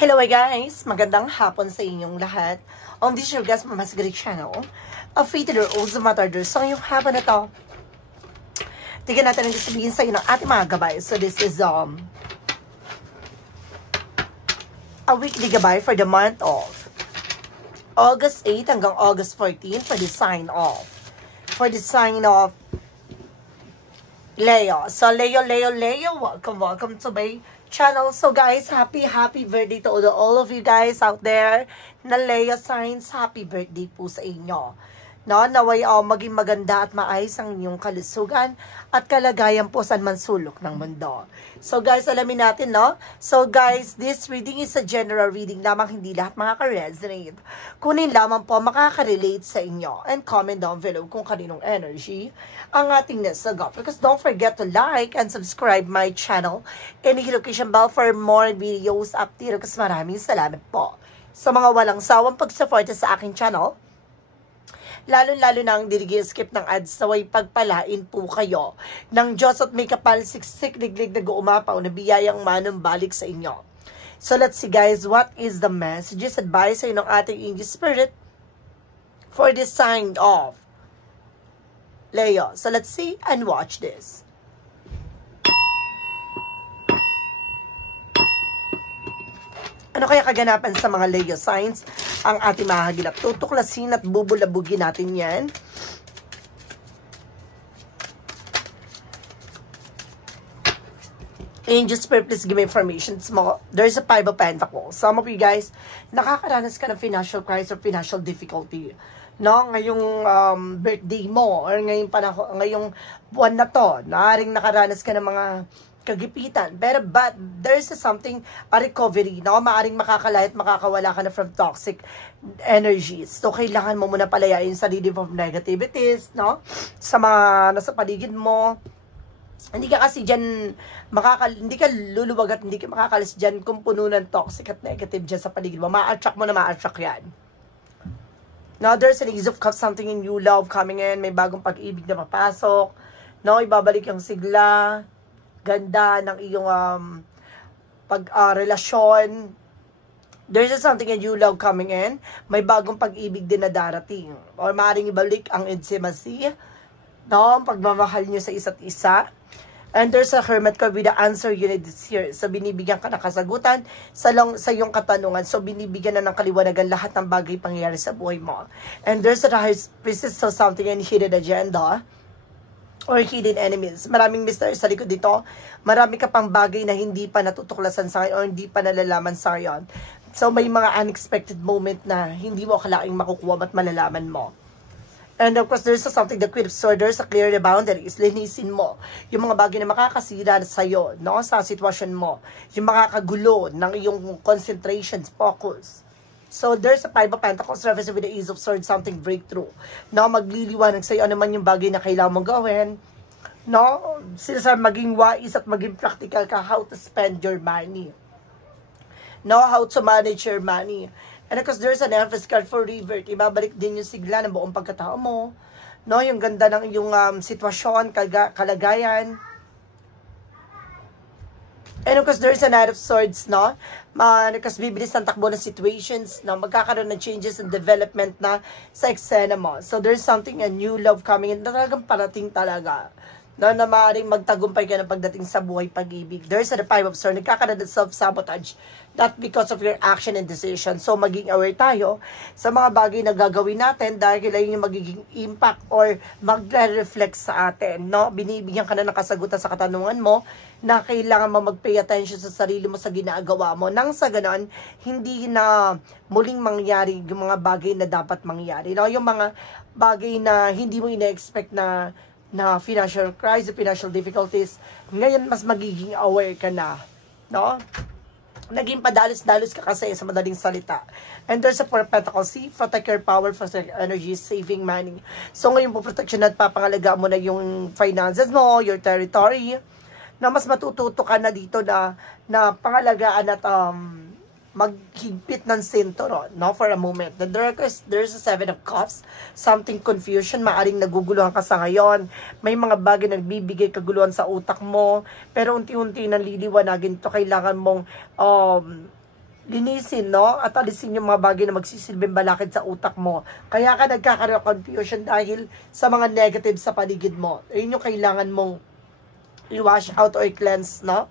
Hello guys! Magandang hapon sa inyong lahat. On this your guys, Mama's Great Channel. A faithful also matter. So yung hapon na to, tignan natin ang sabihin sa inyo ng ating mga gabay. So this is a weekly gabay for the month of August 8 hanggang August 14 for the sign of Leo. So Leo, welcome to my channel. So guys, happy birthday to all of you guys out there na Leo signs. Happy birthday po sa inyo. No, naway maging maganda at maayos ang inyong kalusugan at kalagayan po sa man sulok ng mundo. So guys, alamin natin, no? So guys, this reading is a general reading lamang, hindi lahat makaka-resonate. Kunin lamang po makaka-relate sa inyo and comment down below kung kaninong energy ang ating nasagot. Because don't forget to like and subscribe my channel and hit notification bell for more videos update. Kasi maraming salamat po sa mga walang sawang pagsuporta sa aking channel. Lalo-lalo na ang skip ng ads, naway pagpalain po kayo ng Diyos at may kapal siksik liglig na guumapaw na biyayang manumbalik sa inyo. So let's see guys, what is the messages, advice ng ating angel spirit for this sign of Leo. So let's see and watch this. Ano kaya kaganapan sa mga Leo signs ang ating mahagilap? Tutuklasin at bubulabugin natin yan. Angel Spirit, please give me information. There's a 5 of Pentacles. Some of you guys, nakakaranas ka ng financial crisis or financial difficulty. No, ngayong birthday mo or ngayong buwan na to, naaring nakaranas ka ng mga kagipitan. But there's something, a recovery, no? Maaring makakalahit, makakawala ka na from toxic energies. So, kailangan mo muna palayain yung sarili from negativities, no? Sa mga nasa paligid mo. Hindi ka kasi dyan, hindi ka luluwag at hindi ka makakalis dyan kung puno ng toxic at negative dyan sa paligid mo. Ma-attract mo na ma-attract yan. Now, there's an ease of something in new love coming in. May bagong pag-ibig na papasok. No? Ibabalik yung sigla. Ganda ng iyong relasyon. There's something in new love coming in. May bagong pag-ibig din na darating. Or maaaring ibalik ang intimacy. No? Pagmamahal nyo sa isa't isa. And there's a hermit card with the answer you need this year. So, binibigyan ka ng kasagutan sa iyong katanungan. So, binibigyan na ng kaliwanagan lahat ng bagay pangyayari sa buhay mo. And there's a high priestess, so something in hidden agenda or hidden enemies. Maraming mystery sa likod dito. Marami ka pang bagay na hindi pa natutuklasan sa ngayon or hindi pa nalalaman sa ngayon. So, may mga unexpected moment na hindi mo akalaing makukuha at malalaman mo. And of course, there's something, the Queen of Swords, there's a clear boundaries. Linisin mo yung mga bagay na makakasira sa'yo, no? Sa sitwasyon mo. Yung makakagulo ng iyong concentration, focus. So, there's a 5 of Pentacles, reference with the Ace of Swords, something breakthrough. No? Magliliwanag sa'yo ano man yung bagay na kailangan mong gawin. No? Sinasabi, maging wise at maging practical ka, how to spend your money. No? How to manage your money. And of course, there's an emphasis card for revert. Ibabalik din yung sigla ng buong pagkatao mo. No? Yung ganda ng iyong sitwasyon, kalagayan. And of course, there's a Knight of Swords, no? Kasi bibilis ng takbo ng situations, no? Magkakaroon ng changes and development na sa eksena mo. So, there's something, a new love coming in, na talagang parating talaga. No, na maaaring magtagumpay ka na pagdating sa buhay pag-ibig. There's a 5 of Swords, nagkakaroon ng self-sabotage. Not because of your action and decision. So, maging aware tayo sa mga bagay na gagawin natin dahil yung magiging impact or magre-reflect sa atin, no? Binibigyan ka na ng kasagutan sa katanungan mo na kailangan mo mag-pay attention sa sarili mo sa ginagawa mo. Nang sa ganon, hindi na muling mangyari yung mga bagay na dapat mangyari. No? Yung mga bagay na hindi mo ina-expect na financial crisis, financial difficulties, ngayon mas magiging aware ka na, no? Naging padalos-dalos ka kasi sa madaling salita. And there's a 4 Pentacles, see, protect your power, protect your energy, saving money. So ngayon po, protection at papangalaga mo na yung finances mo, your territory, na mas matututo ka na dito na pangalagaan at maghigpit ng sinturon, no, for a moment. Then there's a 7 of Cups, something confusion, maaring naguguluhan ka sa ngayon, may mga bagay na nagbibigay kaguluhan sa utak mo, pero unti-unti nang liliwanagin to, kailangan mong linisin, no? At alisin yung mga bagay na magsisilbing balakid sa utak mo. Kaya ka nagkakaroon ng confusion dahil sa mga negative sa paligid mo. Yun yung kailangan mong i-wash out or cleanse, no?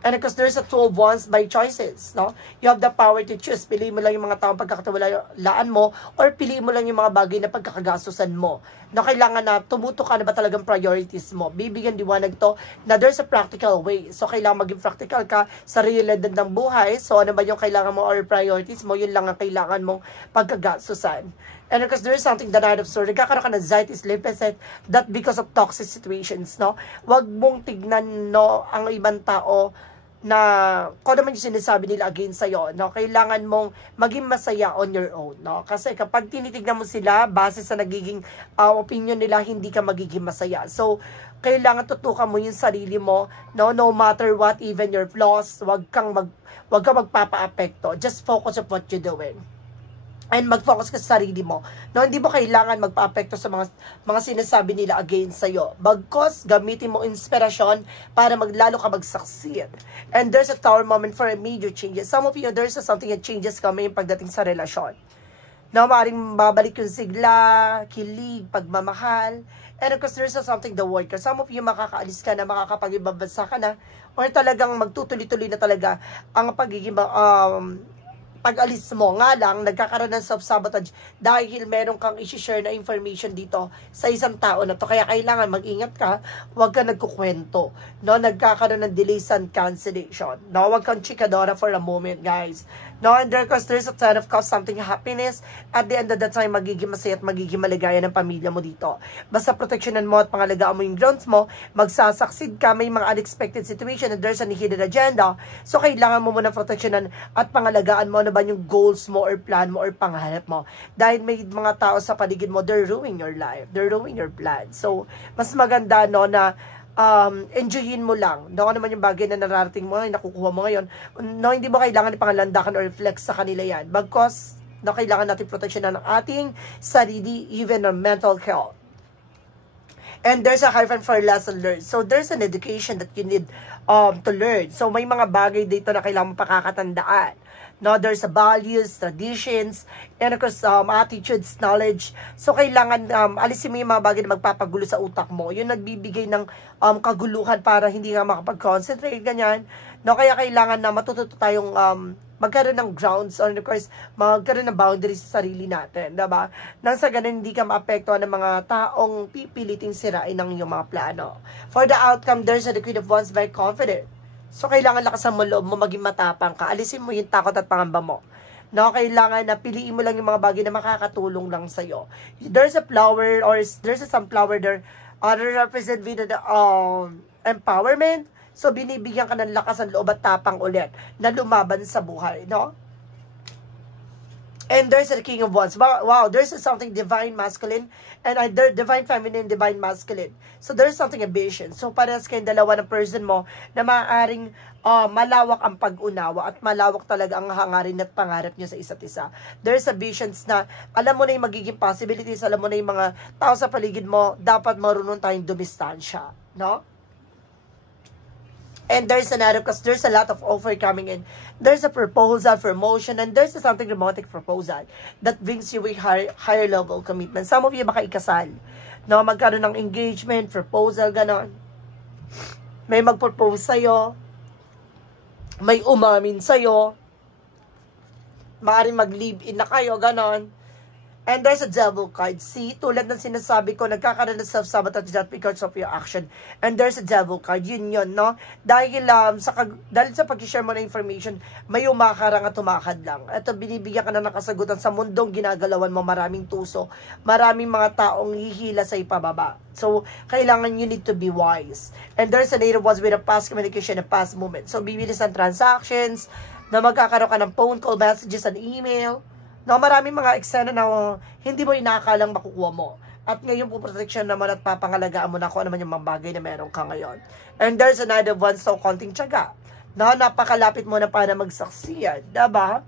And because there's a 12 wands by choices, no? You have the power to choose. Piliin mo lang yung mga taong pagkakatiwalaan mo or piliin mo lang yung mga bagay na pagkakagastusan mo. Na kailangan na tumuto ka na ba talagang priorities mo. Bibigyan liwanag to na there's a practical way. So, kailangan maging practical ka sa realidad ng buhay. So, ano ba yung kailangan mo or priorities mo, yun lang ang kailangan mong pagkagastusan. And because there is something, the Knight of Swords, nagkakaroon ka ng anxiety, sleeplessness, that because of toxic situations, no? Huwag mong tignan, no, ang ibang tao na kung naman yung sinasabi nila against sa'yo, no? Kailangan mong maging masaya on your own, no? Kasi kapag tinitignan mo sila, base sa nagiging opinion nila, hindi ka magiging masaya. So, kailangan tutukan mo yung sarili mo, no? No matter what, even your flaws, wag kang magpapa-apekto. Just focus on what you're doing. And mag-focus ka sa sarili mo. No, hindi mo kailangan magpa-apekto sa mga sinasabi nila against sa'yo. Bagkos, gamitin mo inspirasyon para maglalo ka mag-succeed. And there's a tower moment for a major changes. Some of you, there's something that changes coming pagdating sa relasyon. No, maaaring babalik yung sigla, kilig, pagmamahal. And of course, there's something the worker. Some of you, makakaalis ka na, makakapag-ibabasa ka na, or talagang magtutuloy-tuloy na talaga ang pagiging pag-alis mo. Nga lang, nagkakaroon ng self-sabotage dahil meron kang isi-share na information dito sa isang tao na to. Kaya kailangan mag-ingat ka, huwag ka nagkukwento. No? Nagkakaroon ng delays and cancellation. No? Huwag kang chikadora for a moment, guys. No? And because there's a ton of cause something happiness, at the end of the time, magiging masaya at magiging maligaya ng pamilya mo dito. Basta proteksyonan mo at pangalagaan mo yung grounds mo, magsasucceed ka, may mga unexpected situation and there's a hidden agenda. So, kailangan mo muna proteksyonan at pangalagaan mo ba yung goals mo or plan mo or pangarap mo. Dahil may mga tao sa paligid mo, they're ruining your life. They're ruining your plan. So, mas maganda, no, na enjoyin mo lang. No, ano naman yung bagay na nararating mo, nakukuha mo ngayon. No, hindi mo kailangan ipangalandakan or flex sa kanila yan. Bagkos, no, kailangan natin proteksyonan ng ating sarili, even our mental health. And there's a hyphen for lesson learned. So, there's an education that you need to learn. So, may mga bagay dito na kailangan mo pakakatandaan. No, there's values, traditions, and of course, attitudes, knowledge. So, kailangan alisin mo yung mga bagay na magpapagulo sa utak mo. Yung nagbibigay ng kaguluhan para hindi nga makapag-concentrate, ganyan. No, kaya kailangan na matututo tayong magkaroon ng grounds or of course, magkaroon ng boundaries sa sarili natin, diba? Nang sa ganun, hindi ka maapektuhan ng mga taong pipiliting sirain ng iyong mga plano. For the outcome, there's a Queen of Wands by confident. So, kailangan lakasan mo loob mo, maging matapang ka. Alisin mo yung takot at pangamba mo. No, kailangan na piliin mo lang yung mga bagay na makakatulong lang sa'yo. There's a flower or there's some flower there represent with the empowerment. So, binibigyan ka ng lakas ng loob at tapang ulit na lumaban sa buhay, no? And there's a King of Wands. Wow, there's something divine masculine and divine feminine, divine masculine. So, there's something ambition. So, parehas kayong dalawa ng person mo na maaaring malawak ang pag-unawa at malawak talaga ang hangarin at pangarap nyo sa isa't isa. There's a visions na alam mo na yung magiging possibilities, alam mo na yung mga tao sa paligid mo, dapat marunong tayong dumistansya. No? And there's another, because there's a lot of offer coming in. There's a proposal for motion, and there's something romantic proposal that brings you a higher level commitment. Some of you baka ikasal. No, magkaroon ng engagement, proposal, ganon. May mag-propose sa'yo. May umamin sa'yo. Maaaring mag-live-in na kayo, ganon. And there's a devil card. See, tulad ng sinasabi ko, nagkakaroon ng self-sabotage that because of your action. And there's a devil card. Yun, no? Dahil sa pag-share mo na information, may umakarang at tumakad lang. Ito, binibigyan ka na ng kasagutan sa mundong ginagalawan mo, maraming tuso. Maraming mga taong hihila sa ipababa. So, kailangan you need to be wise. And there's a native ones with a past communication and past moment. So, bibilis ang transactions, na magkakaroon ka ng phone call, messages, and email. No, maraming mga eksena na hindi mo inakalang makukuha mo. At ngayon po protection naman at papangalagaan mo na kung ano man yung mga bagay na meron ka ngayon. And there's another one, so konting tiyaga. No, napakalapit mo na para mag-succeed. Diba?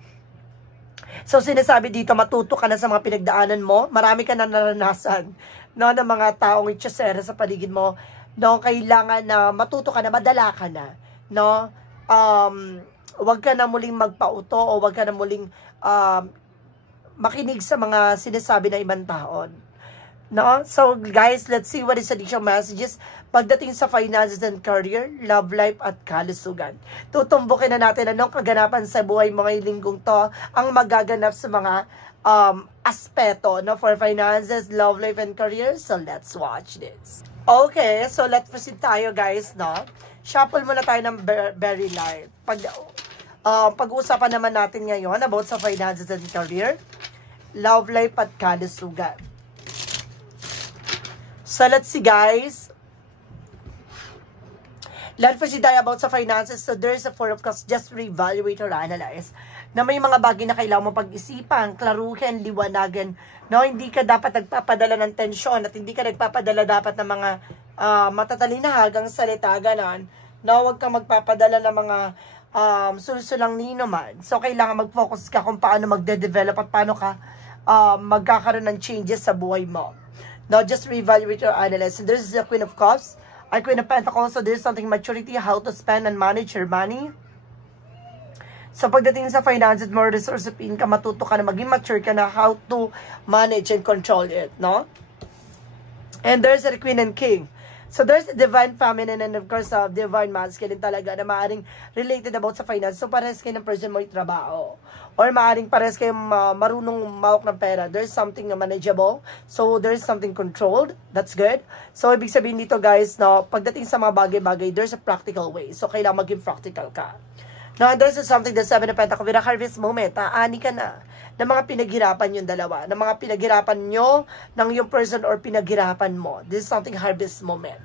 So, sinasabi dito, matuto ka na sa mga pinagdaanan mo. Marami ka na naranasan. No, ng mga taong itsasera sa paligid mo. No, kailangan na matuto ka na, madala ka na. No, wag ka na muling magpauto o wag ka na muling makinig sa mga sinasabi ng ibang taon. No? So, guys, let's see what is additional messages pagdating sa finances and career, love life, at kalusugan. Tutumbukin na natin anong kaganapan sa buhay mo ngayong linggong to, ang magaganap sa mga aspeto, no, for finances, love life, and career. So, let's watch this. Okay, so let's proceed tayo, guys, no? Shuffle muna tayo ng very light. Pag-uusapan naman natin ngayon about sa finances and career, love life, at kalusugan. So, let's see, guys. Let's proceed tayo about sa finances. So, there's a Four of Cups. Just reevaluate or analyze na may mga bagay na kailangan mo pag-isipan, klaruhin, liwanagan. No, hindi ka dapat nagpapadala ng tensyon at hindi ka nagpapadala dapat ng mga matatalinhagang salita, ganon. No, huwag kang magpapadala ng mga sulsulang nino man. So, kailangan mag-focus ka kung paano magde-develop at paano ka magkakaroon ng changes sa buhay mo. Now, just reevaluate or analyze. So, there's the Queen of Cups, a Queen of Pentacles. So, there's something maturity, how to spend and manage your money. So, pagdating sa finances, more resource of income, matuto ka na maging mature ka na how to manage and control it, no? And there's the Queen and King. So, there's the Divine Feminine and of course, Divine Masculine talaga na maaaring related about sa finance. So, parehas kayo ng person mo yung trabaho. Or maaaring parehas kayo marunong mawak ng pera. There's something na manageable. So, there's something controlled. That's good. So, ibig sabihin dito, guys, no, pagdating sa mga bagay-bagay, there's a practical way. So, kailangan maging practical ka. Now, there's something the Seven of Pentacles with a harvest moment. Aani ka na ng mga pinaghirapan yung dalawa. Ng mga pinaghirapan nyo ng yung person or pinaghirapan mo. This is something harvest moment.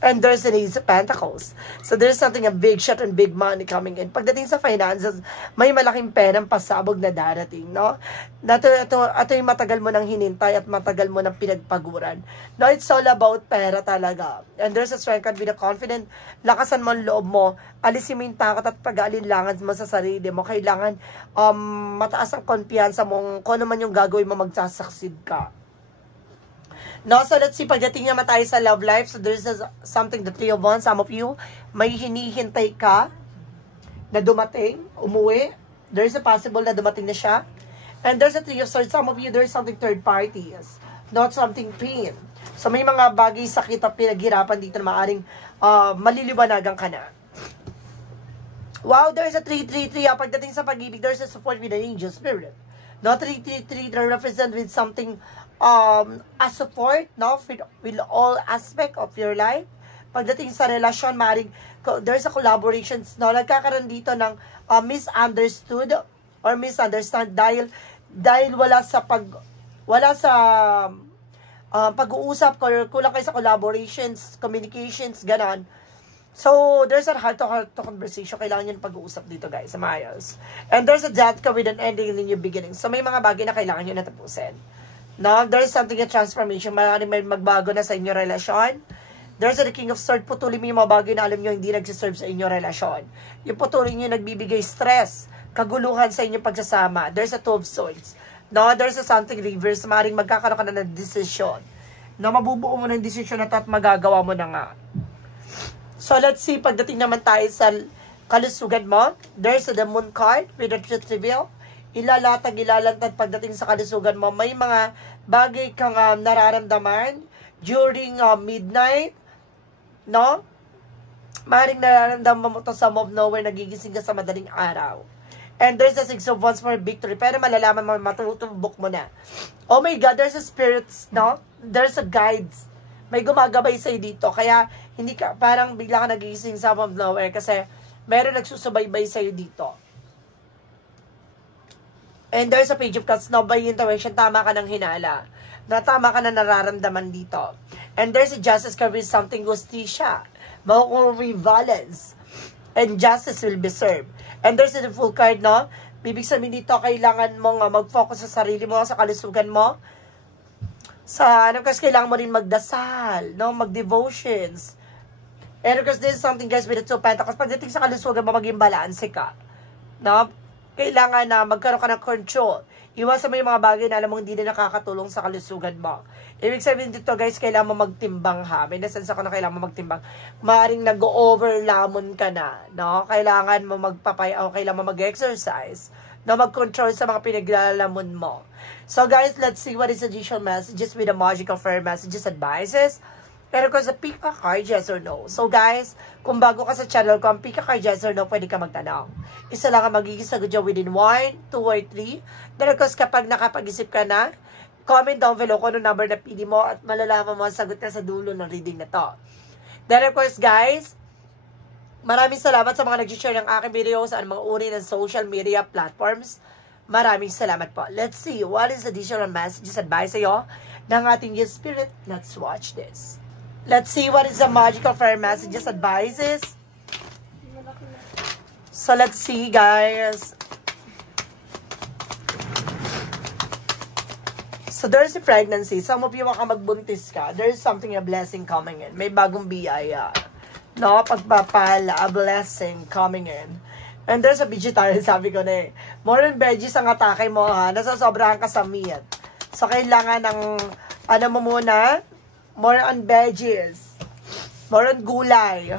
And there's an Ace of Pentacles. So there's something, a big shot and big money coming in. Pagdating sa finances, may malaking perang pasabog na darating, no? Ito yung matagal mo nang hinintay at matagal mo nang pinagpaguran. No, it's all about pera talaga. And there's a strength and be confident. Lakasan mo ang loob mo. Alisin mo yung takot at pag-aalinlangan mo sa sarili mo. Kailangan mataas ang konpiyansa mo kung ano man yung gagawin mo, magsasucceed ka. No, so let's see, pagdating naman tayo sa love life, so there's something, the Three of Wands, some of you, may hinihintay ka na dumating, umuwi, there's a possible na dumating na siya, and there's a Three of Swords, some of you, there's something third parties, not something pain. So may mga bagay, sakit at pinaghirapan dito na maaaring maliliwanagan ka na. Wow, there's a 3-3-3, pagdating sa pag-ibig, there's a support with an angel spirit. No, 3-3-3, they represent with something a support, no, with all aspect of your life. Pagdating sa relasyon, maring there's a collaborations, no, nagkakaroon dito ng misunderstood or misunderstand dahil wala sa pag-uusap or kulang kayo sa collaborations, communications, ganon. So, there's a heart-to-heart conversation. Kailangan nyo pag-uusap dito, guys, sa maayos. And there's a death with an ending and a new beginning. So, may mga bagay na kailangan nyo natapusin. No, there's something, a transformation. Maraming may magbago na sa inyong relasyon. There's a King of Swords. Putulin mo yung mga bagay na alam nyo hindi nagsiserve sa inyong relasyon. Yung putulin nyo nagbibigay stress, kaguluhan sa inyong pagsasama. There's a Two of Swords. No, there's a something reverse. Maring magkakaroon ka na ng decision. No, mabubuo mo ng decision na at magagawa mo na nga. So, let's see, pagdating naman tayo sa kalusugan mo, there's the Moon card with a truth reveal. Ilalatag, ilalantad pagdating sa kalusugan mo. May mga bagay kang nararamdaman during midnight, no? Maring nararamdaman mo to sa of nowhere, nagigising ka sa madaling araw. And there's a Six of Wands for victory. Pero malalaman mo, matutubok mo na. Oh my God, there's a spirits, no? There's a guides. May gumagabay sa'yo dito. Kaya, hindi ka, parang bigla ka nagigising sa of nowhere kasi meron nagsusubaybay sa'yo dito. And there's a Page of Cups, no, by intuition, tama ka ng hinala. Na tama ka na nararamdaman dito. And there's a Justice card with something justisya. Makukuha rebalance. And justice will be served. And there's a Full card, no? Bibig sabihin dito, kailangan mong mag-focus sa sarili mo, sa kalusugan mo. Kasi kailangan mo rin magdasal, no? Mag-devotions. And because this is something, guys, with the Two of Pentacles, pagdating sa kalusugan mo, maging balanse ka. No? kailangan na magkaroon ka ng control. Iwasan mo yung mga bagay na alam mo hindi na nakakatulong sa kalusugan mo. Ibig sabihin dito guys, kailangan mo magtimbang ha. May nasense ako na kailangan mo magtimbang. Maaring nag-overlamon ka na, no? Kailangan mo magpapay o kailangan mo mag-exercise, no? Mag-control sa mga pinaglalamon mo. So guys, let's see what is additional messages with the magical fairy messages, advices. Pero kung sa pick a card, yes or no. So guys, kung bago ka sa channel ko, ang pick a card, yes or no, pwede ka magtanong. Isa lang ang magiging sagot dyan within 1, 2, or 3. Then of course, kapag nakapag-isip ka na, comment down below kung ano number na pili mo at malalaman mo ang sagot na sa dulo ng reading na to. Then of course guys, maraming salamat sa mga nag-share ng aking video sa mga uri ng social media platforms. Maraming salamat po. Let's see what is the additional messages advice sa'yo ng ating Yes Spirit. Let's watch this. Let's see what is the magical fairy messages advices. So let's see guys. So there's a pregnancy. Some of you baka magbuntis ka. There's something, a blessing coming in. May bagong biyaya. No? Pagpapala, a blessing coming in. And there's a vegetarian, sabi ko na eh. More on veggies ang atake mo ha. Nasasobrahan ka sa meat. So kailangan ng, ano mo muna, more on veggies. More on gulay.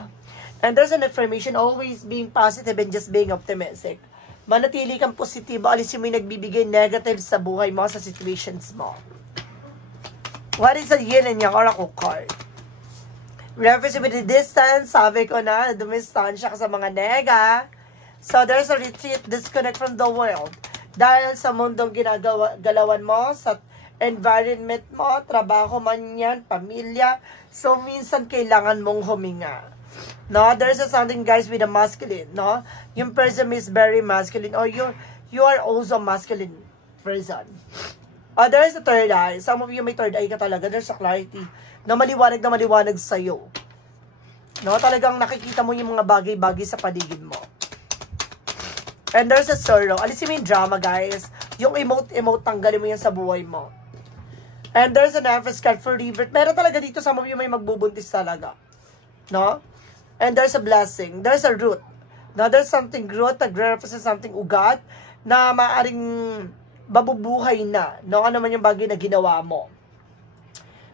And there's an affirmation, always being positive and just being optimistic. Manatili kang positibo, alisin mo yung nagbibigay negative sa buhay mo, sa situations mo. What is the yin and yang oracle card? Reference with the distance, sabi ko na, dumistansya ka sa mga nega. So there's a retreat, disconnect from the world. Dahil sa mundong ginagalawan mo, sa environment mo, trabaho man yan, pamilya. So minsan kailangan mong huminga. No, there's something guys with a masculine, no? Yung person is very masculine or you are also masculine person. There's a third eye. Some of you may third eye ka talaga. There's a clarity na maliwanag sa'yo. No, talagang nakikita mo yung mga bagay-bagay sa paligid mo. And there's a sorrow. Alisin mo yung drama guys. Yung emote, tanggalin mo yan sa buhay mo. And there's an Empress card for rebirth. Meron talaga dito some of you may magbubuntis talaga. No? And there's a blessing. There's a root. Now, there's something root, nag-represent something ugat na maaring babubuhay na. No? Ano man yung bagay na ginawa mo.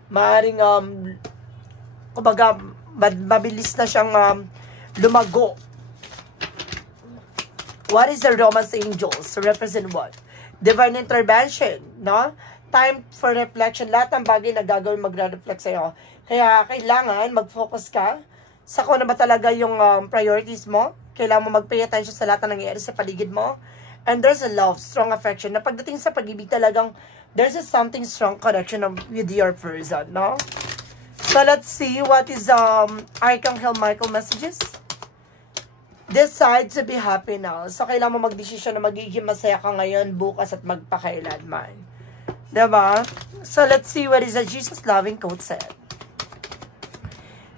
Maaring, kumbaga, mabilis na siyang lumago. What is the Romance Angels? Represent what? Divine intervention. No? Time for reflection. Lahat ng bagay na gagawin magre-reflect sa'yo. Kaya, kailangan mag-focus ka sa kung ano ba talaga yung priorities mo. Kailangan mo mag-pay attention sa lahat na nangyayari sa paligid mo. And there's a love, strong affection. Na pagdating sa pag-ibig talagang, there's a something strong connection with your person, no? So, let's see what is Archangel Michael messages. Decide to be happy now. So, kailangan mo mag-desisyon na magiging masaya ka ngayon, bukas, at magpakailanman. Diba? So, let's see what is a Jesus loving quote said.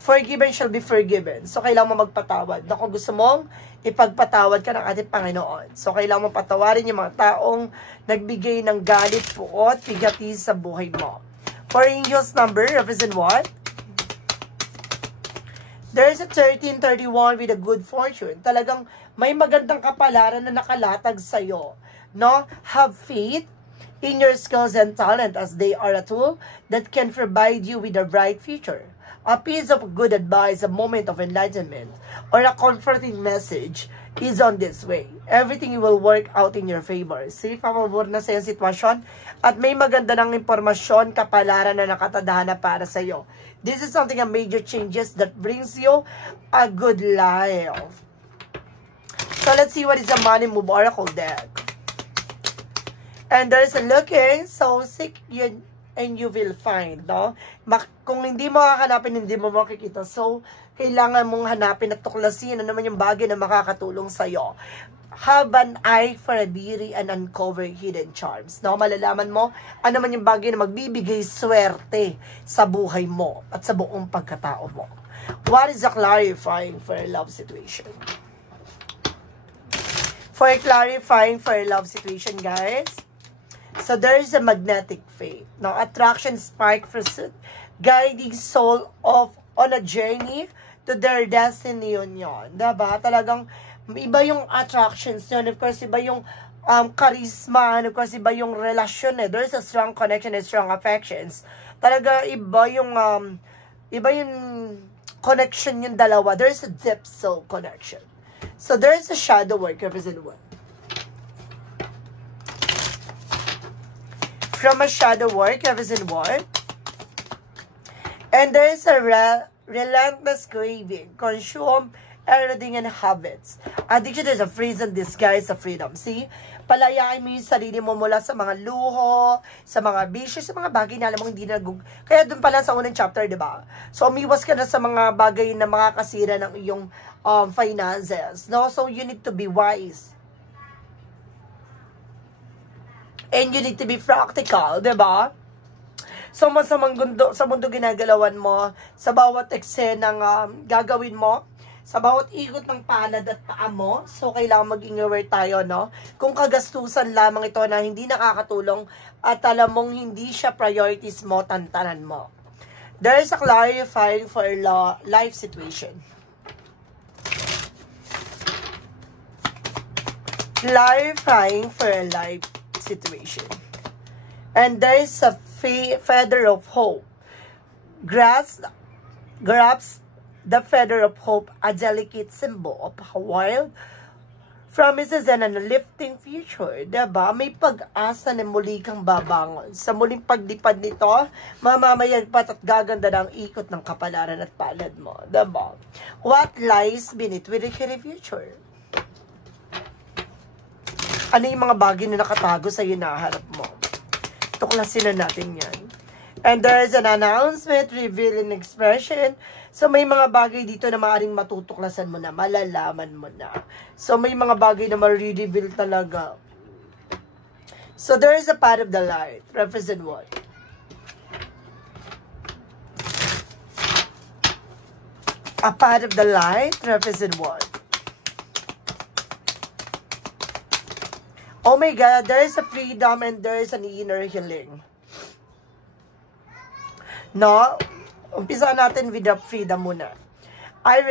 Forgiven shall be forgiven. So, kailangan mo magpatawad. Na kung gusto mong ipagpatawad ka ng ating Panginoon. So, kailangan mo patawarin yung mga taong nagbigay ng galit, puot, bigati sa buhay mo. For angels number, represent what? There's a 1331 with a good fortune. Talagang may magandang kapalaran na nakalatag sa'yo. No? Have faith in your skills and talent as they are a tool that can provide you with a bright future. A piece of good advice, a moment of enlightenment, or a comforting message is on this way. Everything will work out in your favor. Safe, pamabor na sa iyong sitwasyon at may maganda ng impormasyon, kapalaran na nakatadhana para sa iyo. This is something, a major changes that brings you a good life. So let's see what is the money move oracle deck. And there's a looking, so seek you and you will find, no? Kung hindi mo hahanapin, hindi mo makikita. So, kailangan mong hanapin at tuklasin ano naman yung bagay na makakatulong sa'yo. Have an eye for a beauty and uncover hidden charms. No? Malalaman mo ano man yung bagay na magbibigay swerte sa buhay mo at sa buong pagkatao mo. What is the clarifying for a love situation? For clarifying for a love situation, guys, so there is a magnetic faith. No? Attraction, spark, pursuit, guiding soul of on a journey to their destiny union. Diba? Talagang Iba yung attractions yun. Of course, iba yung charisma. And of course, iba yung relasyon eh. There's a strong connection and strong affections. Talaga, iba yung connection yung dalawa. There's a deep soul connection. So, there's a shadow work, represent what? From a shadow work, represent what? And there is a relentless craving, consume everything and habits. Addiction is a freeze and disguise of freedom. See? Palayain mo yung sarili mo mula sa mga luho, sa mga bisyo, sa mga bagay na alam mo hindi kaya dun pala sa unang chapter, di ba? So, umiwas ka na sa mga bagay na makakasira ng iyong finances. No? So, you need to be wise. And you need to be practical, di ba? So, sa mundo ginagalawan mo, sa bawat eksenang gagawin mo, sa bawat ikot ng palad at paa mo, so kailangan maging aware tayo, no? Kung kagastusan lamang ito na hindi nakakatulong at alam mong hindi siya priorities mo, tantanan mo. There is a clarifying for life situation. Clarifying for a life situation. And there is a feather of hope. Grasp the feather of hope, a delicate symbol of a wild promises and an uplifting future. Diba? May pag-asa na muli kang babangon. Sa muling paglipad nito, mamamayagpat at gaganda ng ikot ng kapalaran at palad mo. Diba? What lies beneath with the future? Ano yung mga bagay na nakatago sa hinaharap mo? Tuklasin na natin yan. And there is an announcement, revealing expression. So, may mga bagay dito na maaaring matutuklasan mo na, malalaman mo na. So, may mga bagay na ma-reveal talaga. So, there is a path of the light. Represent what? A path of the light. Represent what? Oh my God, there is a freedom and there is an inner healing. No? Umpisa natin with the freedom muna. I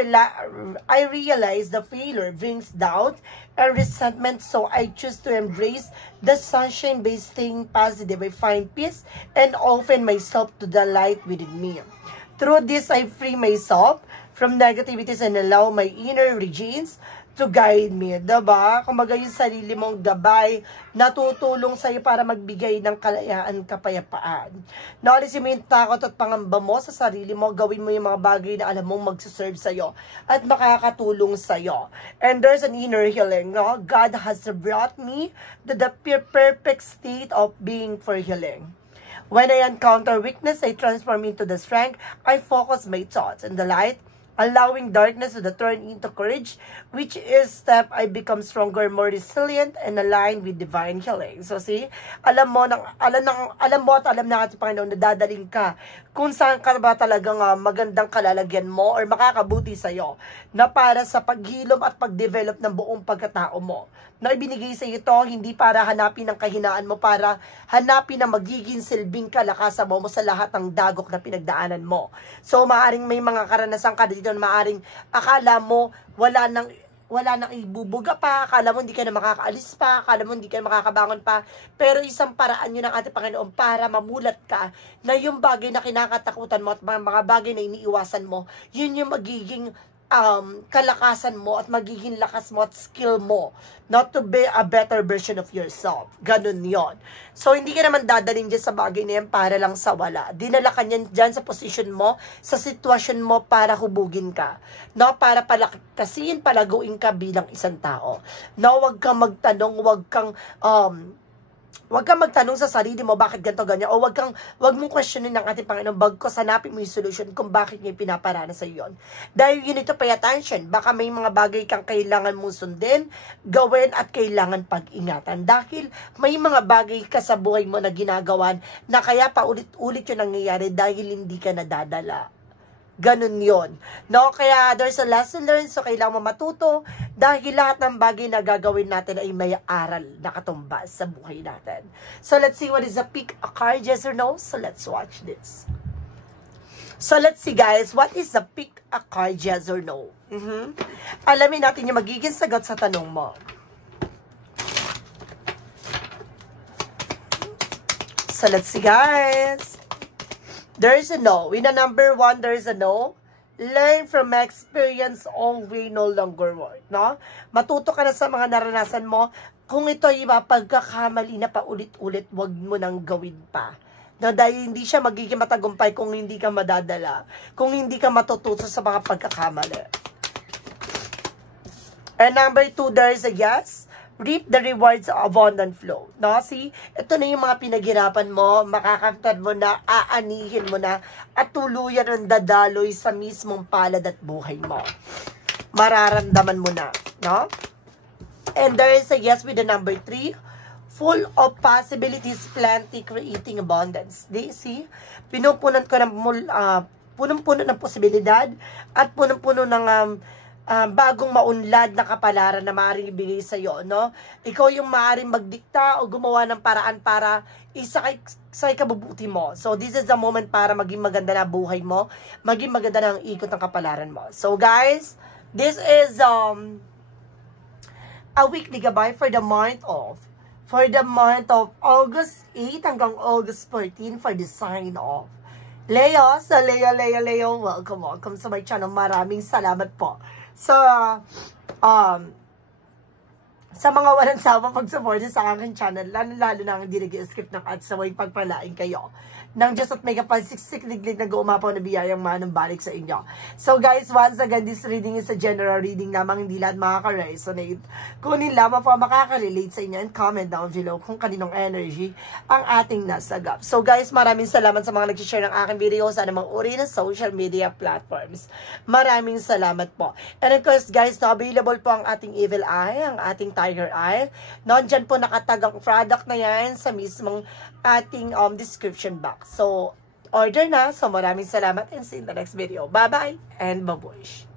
realize the failure brings doubt and resentment, so I choose to embrace the sunshine by staying positive. I find peace and open myself to the light within me. Through this, I free myself from negativities and allow my inner regions to guide me, diba? Kumbaga yung sarili mong gabay, natutulong sa'yo para magbigay ng kalayaan, kapayapaan. Naalisin mo yung takot at pangamba mo sa sarili mo, gawin mo yung mga bagay na alam mong magsaserve sa'yo at makakatulong sa'yo. And there's an inner healing, no? God has brought me to the perfect state of being for healing. When I encounter weakness, I transform into the strength. I focus my thoughts in the light, allowing darkness to turn into courage, which is step I become stronger, more resilient, and aligned with divine healing. So see, alam mo at alam na ating Panginoon na dadaling ka kung saan ka ba talagang magandang kalalagyan mo or makakabuti sa'yo na para sa paghilom at pagdevelop ng buong pagkatao mo. Na ibinigay sa ito, hindi para hanapin ang kahinaan mo, para hanapin ang magiging silbing kalakasan mo sa lahat ng dagok na pinagdaanan mo. So, maaring may mga karanasan ka dito na maaring akala mo wala nang ibubuga pa, akala mo hindi ka na makakaalis pa, akala mo hindi ka na makakabangon pa, pero isang paraan yun ng ating Panginoon para mamulat ka na yung bagay na kinakatakutan mo at mga bagay na iniiwasan mo, yun yung magiging kalakasan mo at magiging lakas mo at skill mo not to be a better version of yourself. Ganun yon. So, hindi ka naman dadalhin dyan sa bagay na yan para lang sa wala. Dinala ka niyan dyan sa position mo, sa sitwasyon mo para hubugin ka. No? Para palakasin, palaguin ka bilang isang tao. No? Huwag kang magtanong, huwag kang magtanong sa sarili mo bakit ganito ganyan, o wag mong questionin ng ating Panginoon, bagkos hanapin mo yung solution kung bakit niya pinaparanas sa iyo. Dahil you need to pay attention. Baka may mga bagay kang kailangan mong sundin, gawin at kailangan pag-ingatan. Dahil may mga bagay ka sa buhay mo na ginagawan na kaya pa ulit-ulit yung nangyayari dahil hindi ka nadadala. Ganun yon, no? Kaya there's a lesson learned, so kailangan mo matuto dahil lahat ng bagay na gagawin natin ay may aral na katumbas sa buhay natin. So let's see what is a pick a card, yes or no? So let's watch this. So, let's see guys, what is the pick a card, yes or no? Alamin natin yung magiging sagot sa tanong mo. So, let's see guys. There's a no. In the number 1, there's a no. Learn from experience, all way no longer work, no? Matuto ka na sa mga naranasan mo. Kung ito ay pagkakamali na paulit-ulit, wag mo nang gawin pa. No, dahil hindi siya magiging matagumpay kung hindi ka madadala. Kung hindi ka matututo sa mga pagkakamali. And number 2, there's a yes. Reap the rewards of abundant flow. No? See, ito na yung mga pinaghirapan mo, makakamtan mo na, aanihin mo na, at tuluyan ang dadaloy sa mismong palad at buhay mo. Mararamdaman mo na. No? And there is a yes with the number 3. Full of possibilities, plenty, creating abundance. See? Pinupunan ko ng punong-puno ng posibilidad at punong-puno ng bagong maunlad na kapalaran na maaaring ibigay sa iyo, no? Ikaw yung maaaring magdikta o gumawa ng paraan para sa ikabubuti mo. So, this is the moment para maging maganda na buhay mo, maging maganda na ang ikot ng kapalaran mo. So, guys, this is a weekly gabay for the month of August 8 hanggang August 14 for the sign of Leo. So, Leo, welcome sa my channel. Maraming salamat po sa mga walang sawa pag-support sa aking channel, lalo na ang hindi nag-skip ng ads, sa way pagpalain kayo ng Diyos at may kapalsiksik-liglig na guumapaw na biyayang manang balik sa inyo. So guys, once again, this reading is a general reading lamang, hindi lahat makaka-resonate. Kunin lamang po makaka-relate sa inyo and comment down below kung kaninong energy ang ating nasagap. So guys, maraming salamat sa mga nag-share ng aking video sa anumang uri ng social media platforms. Maraming salamat po. And of course guys, available po ang ating Evil Eye, ang ating Tiger Eye. Nandyan po nakatag ang product na yan sa mismong ating description box. So, order na. So, maraming salamat and see you in the next video. Bye-bye and babush.